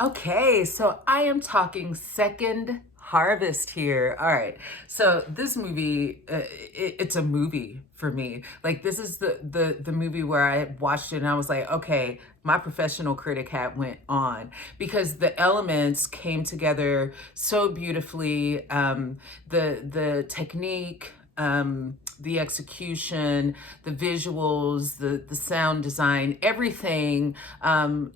Okay, so I am talking Second Harvest here. All right, so this movie, it's a movie for me. Like this is the movie where I watched it and I was like, okay, my professional critic hat went on because the elements came together so beautifully. The technique. The execution, the visuals, the sound design, everything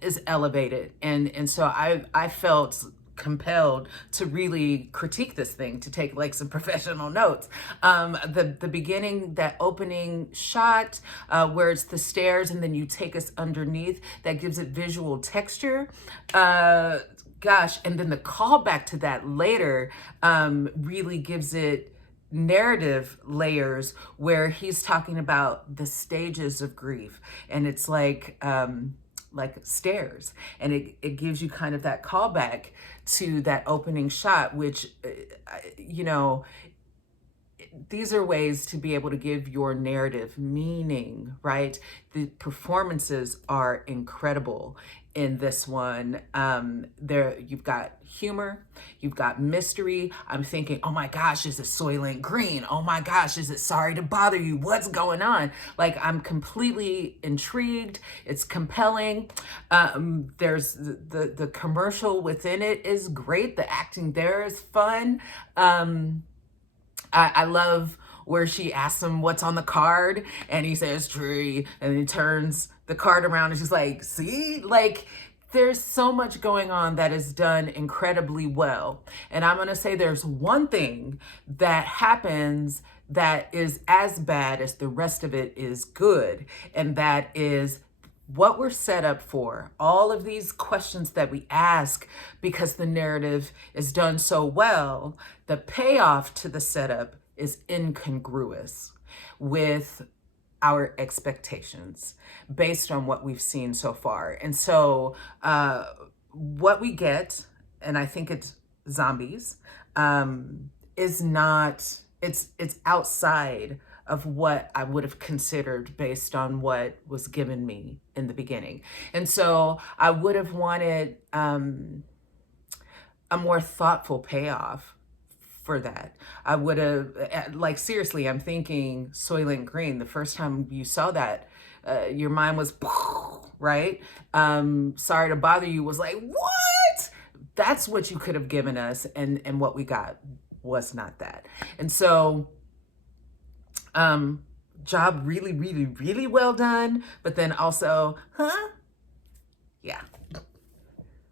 is elevated, and so I felt compelled to really critique this thing, to take like some professional notes. The beginning, that opening shot where it's the stairs and then you take us underneath, that gives it visual texture. Gosh, and then the callback to that later really gives it narrative layers where he's talking about the stages of grief, and it's like stairs, and it gives you kind of that callback to that opening shot, which you know, these are ways to be able to give your narrative meaning, right? The performances are incredible in this one. There, you've got humor, you've got mystery. I'm thinking, oh my gosh, is it Soylent Green? Oh my gosh, is it Sorry to Bother You? What's going on? Like, I'm completely intrigued. It's compelling. There's the commercial within it is great. The acting there is fun. I love where she asks him what's on the card and he says tree, and he turns the card around and she's like, see, like there's so much going on that is done incredibly well. And I'm going to say there's one thing that happens that is as bad as the rest of it is good, and that is what we're set up for. All of these questions that we ask because the narrative is done so well, the payoff to the setup is incongruous with our expectations based on what we've seen so far. And so what we get, and I think it's zombies, is not, it's outside of what I would have considered based on what was given me in the beginning. And so I would have wanted a more thoughtful payoff for that. I would have, like, seriously, I'm thinking Soylent Green. The first time you saw that, your mind was, right? Sorry to Bother You was like, what? That's what you could have given us. And what we got was not that. And so, job really, really, really well done. But then also, huh? Yeah.